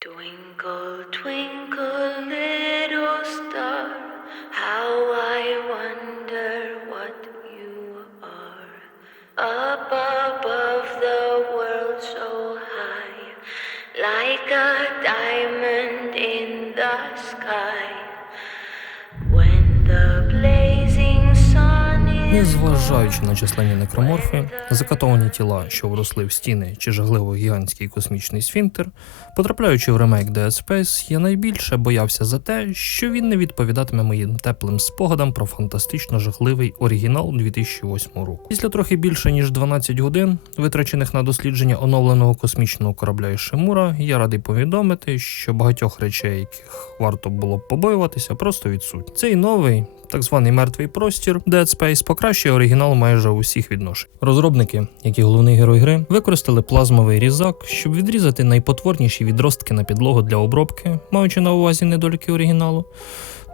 Twinkle, twinkle, is Незважаючи на численні некроморфи, закатовані тіла, що вросли в стіни чи жахливо гігантський космічний сфінктер, потрапляючи в ремейк Dead Space, я найбільше боявся за те, що він не відповідатиме моїм теплим спогадам про фантастично жахливий оригінал 2008 року. Після трохи більше ніж 12 годин, витрачених на дослідження оновленого космічного корабля Ішимура, я радий повідомити, що багатьох речей, яких варто було б побоюватися, просто відсутні. Цей новий так званий мертвий простір Dead Space покращує оригінал майже у всіх відношень. Розробники, як і головний герой гри, використали плазмовий різак, щоб відрізати найпотворніші відростки на підлогу для обробки, маючи на увазі недоліки оригіналу,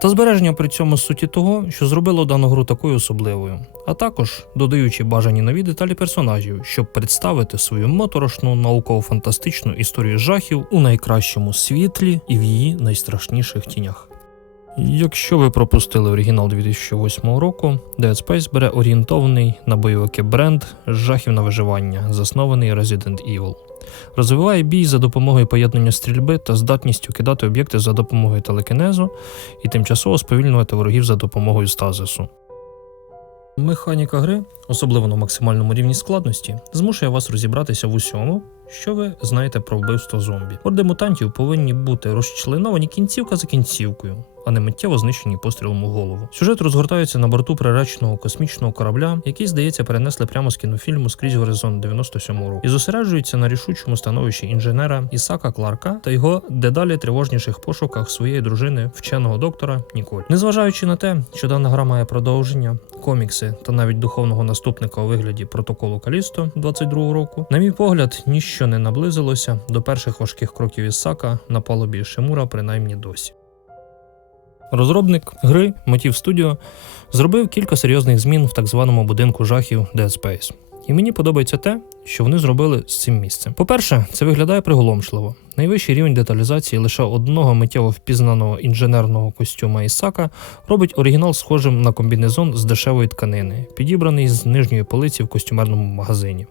та збереження при цьому суті того, що зробило дану гру такою особливою, а також додаючи бажані нові деталі персонажів, щоб представити свою моторошну науково-фантастичну історію жахів у найкращому світлі і в її найстрашніших тінях. Якщо ви пропустили оригінал 2008 року, Dead Space бере орієнтований на бойовики бренд жахів на виживання, заснований Resident Evil. Розвиває бій за допомогою поєднання стрільби та здатністю кидати об'єкти за допомогою телекінезу і тимчасово сповільнювати ворогів за допомогою стазису. Механіка гри, особливо на максимальному рівні складності, змушує вас розібратися в усьому, що ви знаєте про вбивство зомбі. Орди мутантів повинні бути розчленовані кінцівка за кінцівкою, а не миттєво знищені пострілом у голову. Сюжет розгортається на борту приреченого космічного корабля, який, здається, перенесли прямо з кінофільму скрізь горизонт 97 року, і зосереджується на рішучому становищі інженера Ісака Кларка та його дедалі тривожніших пошуках своєї дружини, вченого доктора Ніколь. Незважаючи на те, що дана гра має продовження, комікси та навіть духовного наступника у вигляді протоколу Калісто 22 року, на мій погляд, ніщо не наблизилося до перших важких кроків Ісака на палубі Шимура, принаймні досі. Розробник гри Motiv Studio зробив кілька серйозних змін в так званому будинку жахів Dead Space. І мені подобається те, що вони зробили з цим місцем. По-перше, це виглядає приголомшливо. Найвищий рівень деталізації лише одного миттєво впізнаного інженерного костюма Ісака робить оригінал схожим на комбінезон з дешевої тканини, підібраний з нижньої полиці в костюмерному магазині.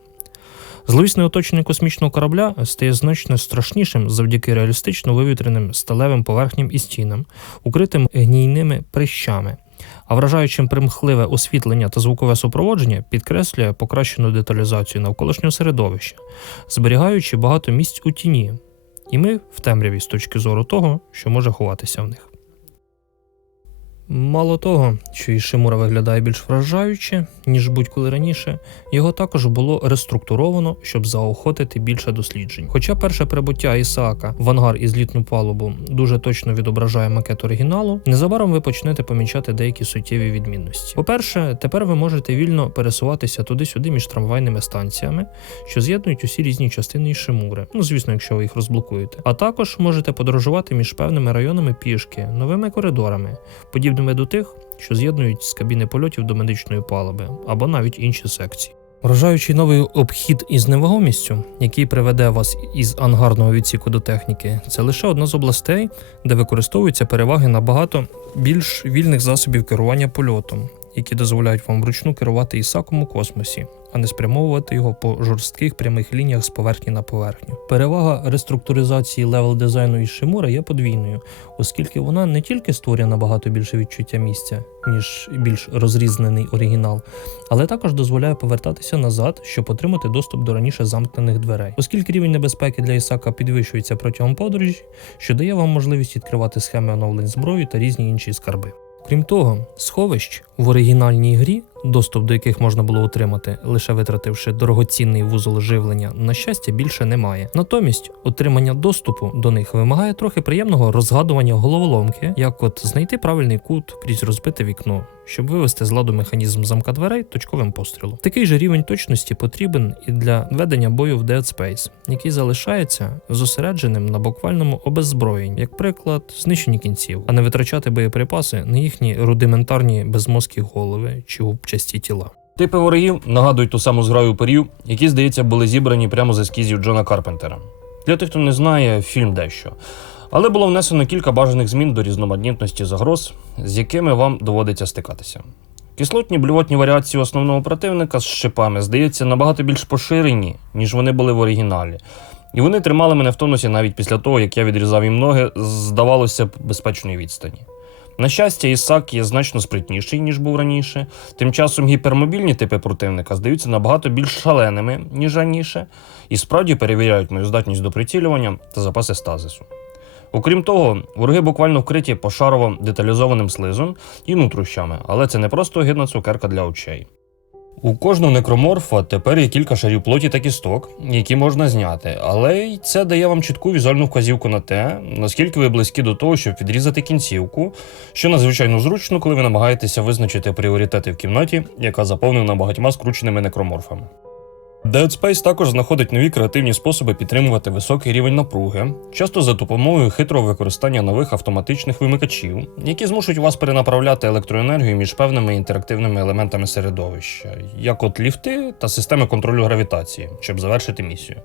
Зловісне оточення космічного корабля стає значно страшнішим завдяки реалістично вивітреним сталевим поверхням і стінам, укритим гнійними прищами. А вражаючим примхливе освітлення та звукове супроводження підкреслює покращену деталізацію навколишнього середовища, зберігаючи багато місць у тіні, і ми в темряві з точки зору того, що може ховатися в них. Мало того, що Ішимура виглядає більш вражаюче, ніж будь-коли раніше, його також було реструктуровано, щоб заохотити більше досліджень. Хоча перше прибуття Ісаака в ангар і злітну палубу дуже точно відображає макет оригіналу, незабаром ви почнете помічати деякі суттєві відмінності. По-перше, тепер ви можете вільно пересуватися туди-сюди між трамвайними станціями, що з'єднують усі різні частини Ішимури. Ну, звісно, якщо ви їх розблокуєте. А також можете подорожувати між певними районами пішки, новими коридорами, подібними до тих, що з'єднують з кабіни польотів до медичної палуби, або навіть інші секції. Вражаючий новий обхід із невагомістю, який приведе вас із ангарного відсіку до техніки, це лише одна з областей, де використовуються переваги набагато більш вільних засобів керування польотом, які дозволяють вам вручну керувати ісаком у космосі, а не спрямовувати його по жорстких прямих лініях з поверхні на поверхню. Перевага реструктуризації левел дизайну із Шимура є подвійною, оскільки вона не тільки створює набагато більше відчуття місця, ніж більш розрізнений оригінал, але також дозволяє повертатися назад, щоб отримати доступ до раніше замкнених дверей. Оскільки рівень небезпеки для Ісака підвищується протягом подорожі, що дає вам можливість відкривати схеми оновлень зброї та різні інші скарби. Крім того, сховищ в оригінальній грі, доступ до яких можна було отримати, лише витративши дорогоцінний вузол живлення, на щастя, більше немає. Натомість, отримання доступу до них вимагає трохи приємного розгадування головоломки, як от знайти правильний кут крізь розбите вікно, щоб вивести з ладу механізм замка дверей точковим пострілом. Такий же рівень точності потрібен і для ведення бою в Dead Space, який залишається зосередженим на буквальному обеззброєнні, як приклад, знищені кінців, а не витрачати боєприпаси на їхні рудиментарні безмозкі голови чи губчасті тіла. Типи ворогів нагадують ту саму зграю перів, які, здається, були зібрані прямо з ескізів Джона Карпентера. Для тих, хто не знає, фільм дещо. Але було внесено кілька бажаних змін до різноманітності загроз, з якими вам доводиться стикатися. Кислотні блювотні варіації основного противника з шипами, здається, набагато більш поширені, ніж вони були в оригіналі. І вони тримали мене в тонусі навіть після того, як я відрізав їм ноги, здавалося б, безпечної відстані. На щастя, Ісак є значно спритніший, ніж був раніше. Тим часом гіпермобільні типи противника здаються набагато більш шаленими, ніж раніше, і справді перевіряють мою здатність до прицілювання та запаси стазису. Окрім того, вороги буквально вкриті пошарово деталізованим слизом і нутрощами, але це не просто гидна цукерка для очей. У кожного некроморфа тепер є кілька шарів плоті та кісток, які можна зняти, але й це дає вам чітку візуальну вказівку на те, наскільки ви близькі до того, щоб відрізати кінцівку, що надзвичайно зручно, коли ви намагаєтеся визначити пріоритети в кімнаті, яка заповнена багатьма скрученими некроморфами. Dead Space також знаходить нові креативні способи підтримувати високий рівень напруги, часто за допомогою хитрого використання нових автоматичних вимикачів, які змушують вас перенаправляти електроенергію між певними інтерактивними елементами середовища, як от ліфти та системи контролю гравітації, щоб завершити місію.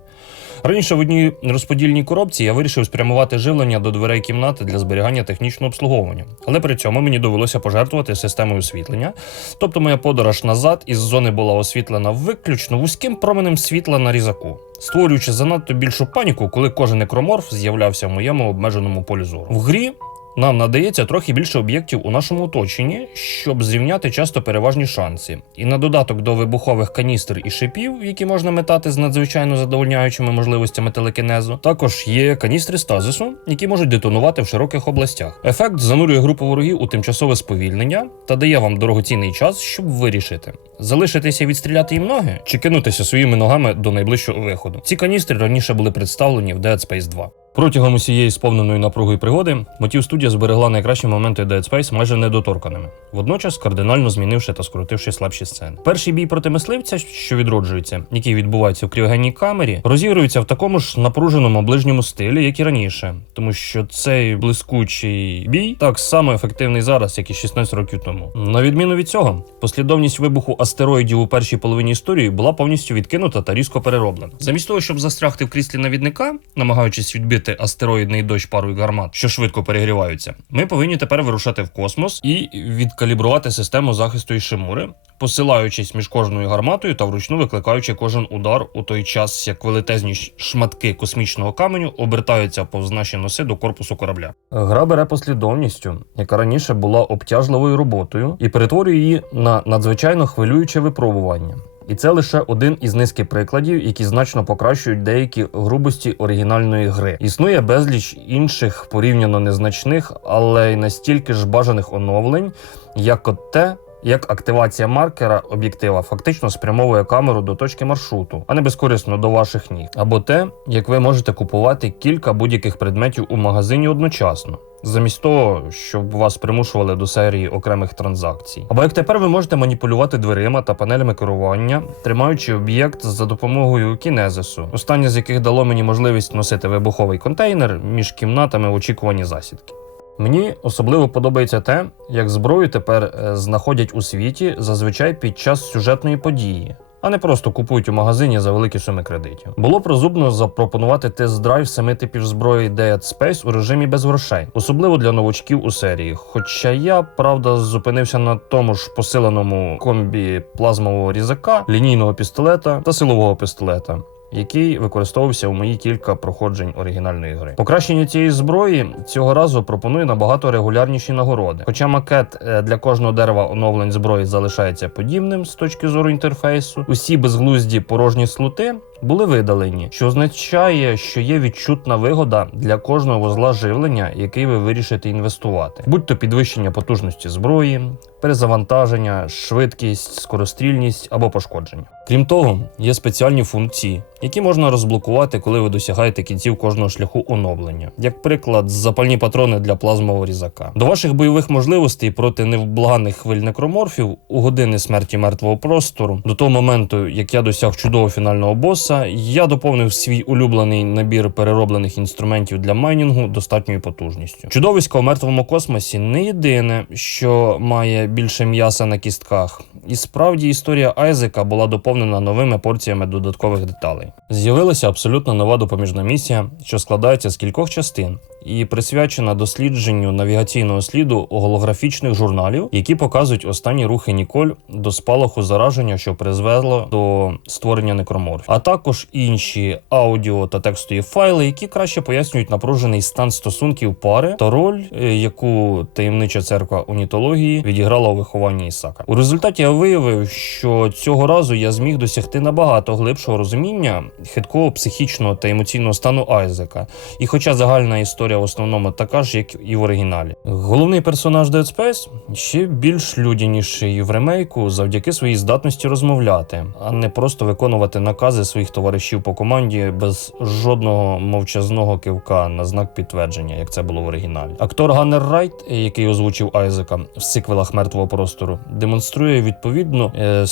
Раніше в одній розподільній коробці я вирішив спрямувати живлення до дверей кімнати для зберігання технічного обслуговування, але при цьому мені довелося пожертвувати системою освітлення. Тобто моя подорож назад із зони була освітлена виключно вузьким променем світла на різаку, створюючи занадто більшу паніку, коли кожен некроморф з'являвся в моєму обмеженому полі зору. В грі нам надається трохи більше об'єктів у нашому оточенні, щоб зрівняти часто переважні шанси. І на додаток до вибухових каністр і шипів, які можна метати з надзвичайно задовольняючими можливостями телекінезу, також є каністри стазису, які можуть детонувати в широких областях. Ефект занурює групу ворогів у тимчасове сповільнення та дає вам дорогоцінний час, щоб вирішити. Залишитися відстріляти їм ноги чи кинутися своїми ногами до найближчого виходу. Ці каністри раніше були представлені в Dead Space 2. Протягом усієї сповненої напругою пригоди мотів студія зберегла найкращі моменти Dead Space майже недоторканими, водночас кардинально змінивши та скоротивши слабші сцени. Перший бій проти мисливця, що відроджується, який відбувається в кріогенній камері, розігрується в такому ж напруженому ближньому стилі, як і раніше, тому що цей блискучий бій так само ефективний зараз, як і 16 років тому. На відміну від цього, послідовність вибуху астероїдів у першій половині історії була повністю відкинута та різко перероблена. Замість того, щоб застрягти в кріслі навідника, намагаючись відбити астероїдний дощ парою гармат, що швидко перегріваються, ми повинні тепер вирушати в космос і відкалібрувати систему захисту Ішимури, посилаючись між кожною гарматою та вручну викликаючи кожен удар у той час, як велетезні шматки космічного каменю обертаються повз наші носи до корпусу корабля. Гра бере послідовністю, яка раніше була обтяжливою роботою, і перетворює її на надзвичайно хвилююче випробування. І це лише один із низки прикладів, які значно покращують деякі грубості оригінальної гри. Існує безліч інших порівняно незначних, але й настільки ж бажаних оновлень, як от те. Як активація маркера об'єктива фактично спрямовує камеру до точки маршруту, а не безкорисно до ваших ніг, або те, як ви можете купувати кілька будь-яких предметів у магазині одночасно, замість того, щоб вас примушували до серії окремих транзакцій. Або як тепер ви можете маніпулювати дверима та панелями керування, тримаючи об'єкт за допомогою кінезису, останнє з яких дало мені можливість носити вибуховий контейнер між кімнатами в очікуванні засідки. Мені особливо подобається те, як зброю тепер е, знаходять у світі зазвичай під час сюжетної події, а не просто купують у магазині за великі суми кредитів. Було б розумно запропонувати тест-драйв семи типів зброї Dead Space у режимі без грошей, особливо для новачків у серії. Хоча я правда зупинився на тому ж посиленому комбі плазмового різака, лінійного пістолета та силового пістолета який використовувався у мої кілька проходжень оригінальної гри. Покращення цієї зброї цього разу пропонує набагато регулярніші нагороди. Хоча макет е, для кожного дерева оновлень зброї залишається подібним з точки зору інтерфейсу, усі безглузді порожні слоти були видалені, що означає, що є відчутна вигода для кожного вузла живлення, який ви вирішите інвестувати, будь то підвищення потужності зброї, перезавантаження, швидкість, скорострільність або пошкодження. Крім того, є спеціальні функції, які можна розблокувати, коли ви досягаєте кінців кожного шляху оновлення, як приклад, запальні патрони для плазмового різака. До ваших бойових можливостей проти невблаганих хвиль некроморфів у години смерті мертвого простору, до того моменту, як я досяг чудового фінального боса, Studios я доповнив свій улюблений набір перероблених інструментів для майнінгу достатньою потужністю. Чудовисько в мертвому космосі не єдине, що має більше м'яса на кістках. І справді історія Айзека була доповнена новими порціями додаткових деталей. З'явилася абсолютно нова допоміжна місія, що складається з кількох частин. І присвячена дослідженню навігаційного сліду голографічних журналів, які показують останні рухи Ніколь до спалаху зараження, що призвело до створення некроморфів, а також інші аудіо та текстові файли, які краще пояснюють напружений стан стосунків пари та роль, е, яку таємнича церква унітології відіграла у вихованні Ісака. У результаті я виявив, що цього разу я зміг досягти набагато глибшого розуміння хиткого психічного та емоційного стану Айзека. І хоча загальна історія в основному така ж, як і в оригіналі. Головний персонаж Dead Space ще більш людяніший в ремейку завдяки своїй здатності розмовляти, а не просто виконувати накази своїх товаришів по команді без жодного мовчазного кивка на знак підтвердження, як це було в оригіналі. Актор Ганнер Райт, який озвучив Айзека в сиквелах мертвого простору, демонструє відповідно е,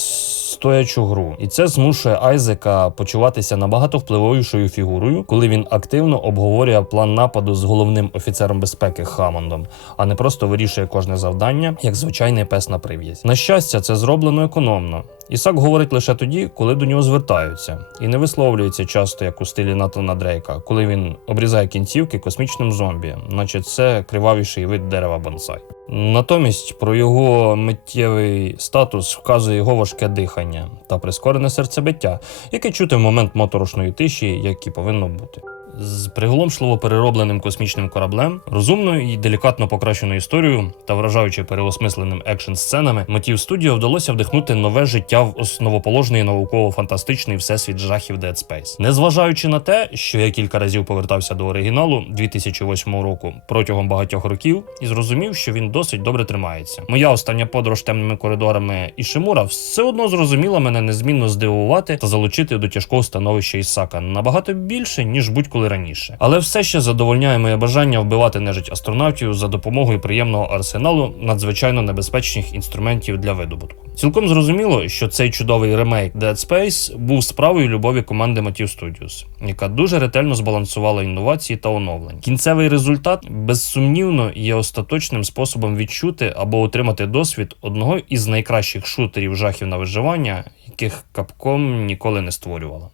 стоячу гру, і це змушує Айзека почуватися набагато впливовішою фігурою, коли він активно обговорює план нападу з головним офіцером безпеки Хамондом, а не просто вирішує кожне завдання як звичайний пес на прив'язь. На щастя, це зроблено економно. Ісак говорить лише тоді, коли до нього звертаються, і не висловлюється часто, як у стилі Натана Дрейка, коли він обрізає кінцівки космічним зомбі, наче це кривавіший вид дерева бонсай. Натомість про його миттєвий статус вказує його важке дихання та прискорене серцебиття, яке чути в момент моторошної тиші, як і повинно бути. З приголомшливо переробленим космічним кораблем, розумною і делікатно покращеною історією та вражаюче переосмисленим екшн сценами, мотів студіо вдалося вдихнути нове життя в основоположний науково-фантастичний всесвіт жахів Dead Space. Незважаючи на те, що я кілька разів повертався до оригіналу 2008 року протягом багатьох років і зрозумів, що він досить добре тримається. Моя остання подорож темними коридорами Ішимура все одно зрозуміла мене незмінно здивувати та залучити до тяжкого становища Ісака набагато більше ніж будь-коли раніше. Але все ще задовольняє моє бажання вбивати нежить астронавтів за допомогою приємного арсеналу надзвичайно небезпечних інструментів для видобутку. Цілком зрозуміло, що цей чудовий ремейк Dead Space був справою любові команди Motive Studios, яка дуже ретельно збалансувала інновації та оновлень. Кінцевий результат безсумнівно є остаточним способом відчути або отримати досвід одного із найкращих шутерів жахів на виживання, яких Capcom ніколи не створювала.